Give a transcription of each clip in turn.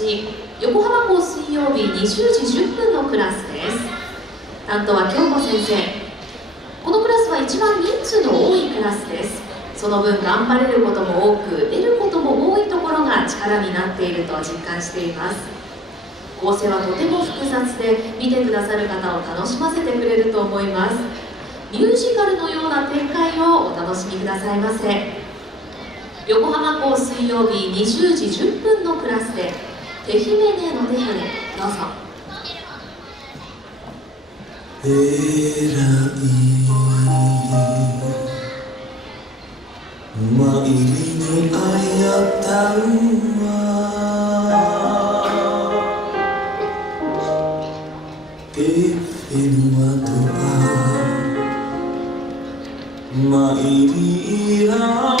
8、横浜校水曜日20時10分のクラスです。担当は京子先生。このクラスは一番人数の多いクラスです。その分頑張れることも多く、得ることも多いところが力になっていると実感しています。構成はとても複雑で、見てくださる方を楽しませてくれると思います。ミュージカルのような展開をお楽しみくださいませ。横浜校水曜日20時10分のクラスで「手姫ねの手姫」どうぞ。えらい参りにあやたんは手姫の後は参りいら「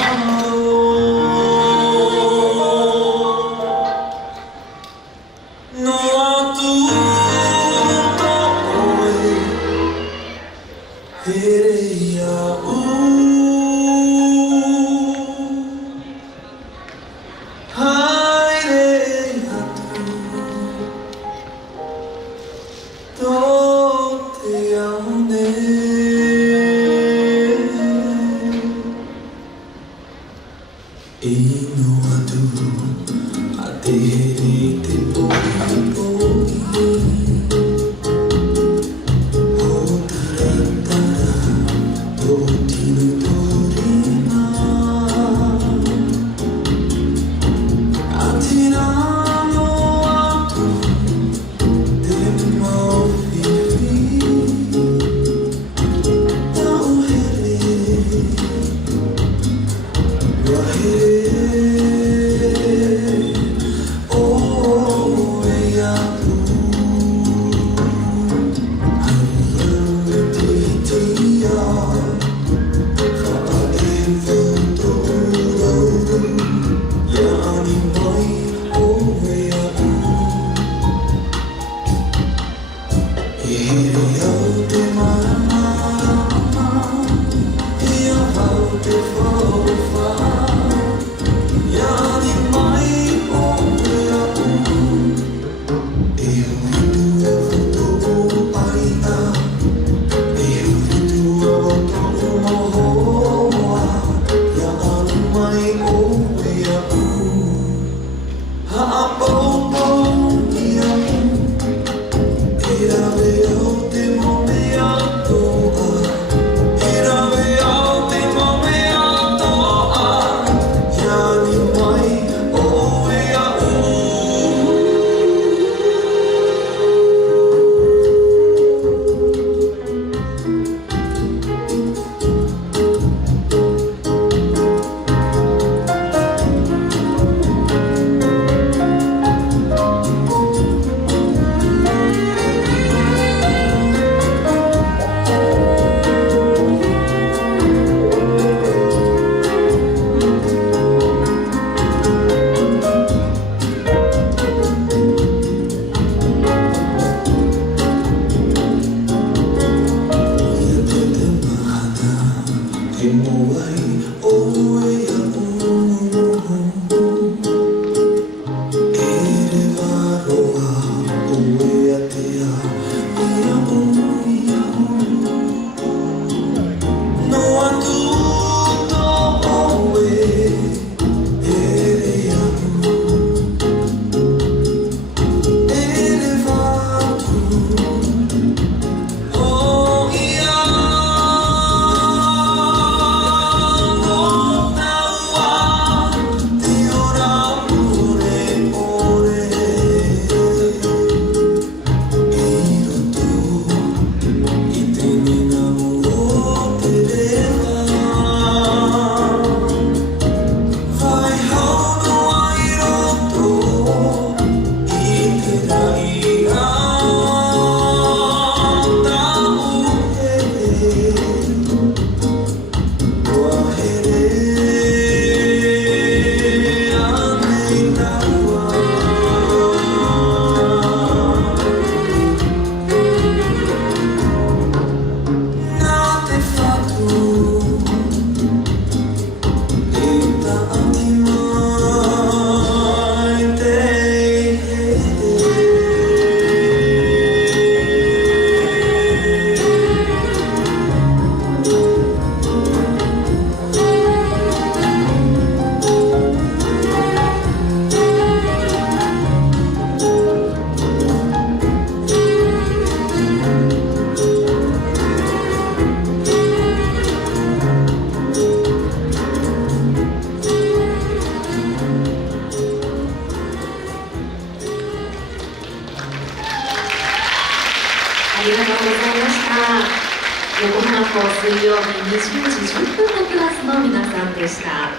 水曜日20時10分のクラスの皆さんでした。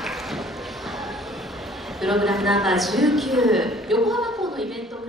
プログラムナンバー19、横浜港のイベント